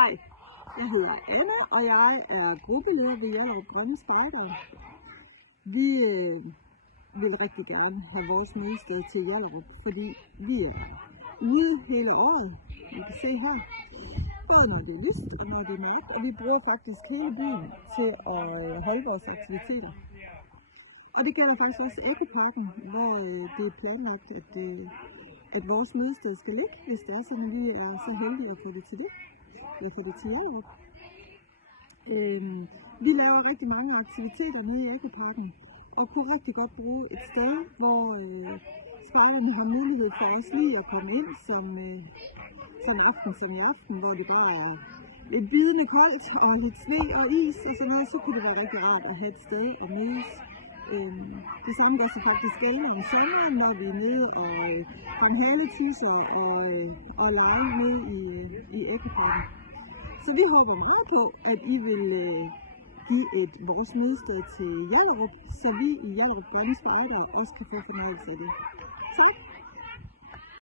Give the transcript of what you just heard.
Hej, jeg hedder Anne, og jeg er gruppeleder ved Hjallerup Grønne Spejdere. Vi vil rigtig gerne have vores mødested til Hjallerup, fordi vi er ude hele året. I kan se her, både når det er lyst og når det er mørkt, og vi bruger faktisk hele byen til at holde vores aktiviteter. Og det gælder faktisk også Ekoparken, hvor det er planlagt, at vores mødested skal ligge, hvis det er sådan, at vi er så heldige at få det til det. Vi får det til Hjallerup. Vi laver rigtig mange aktiviteter nede i Ekoparken, og kunne rigtig godt bruge et sted, hvor spejderne har mulighed for os lige at komme ind som aften som i aften, hvor det bare er lidt bidende koldt og lidt sne og is og sådan noget, så kunne det være rigtig rart at have et sted at mødes. Det samme gør sig faktisk gældende om sommeren, når vi er nede og fange haletusser og lege nede i Ekoparken. Så vi håber meget på, at I vil give vores mødested til Hjallerup, så vi i Hjallerup Grønne Spejdere også kan få fornøjelse af det. Tak!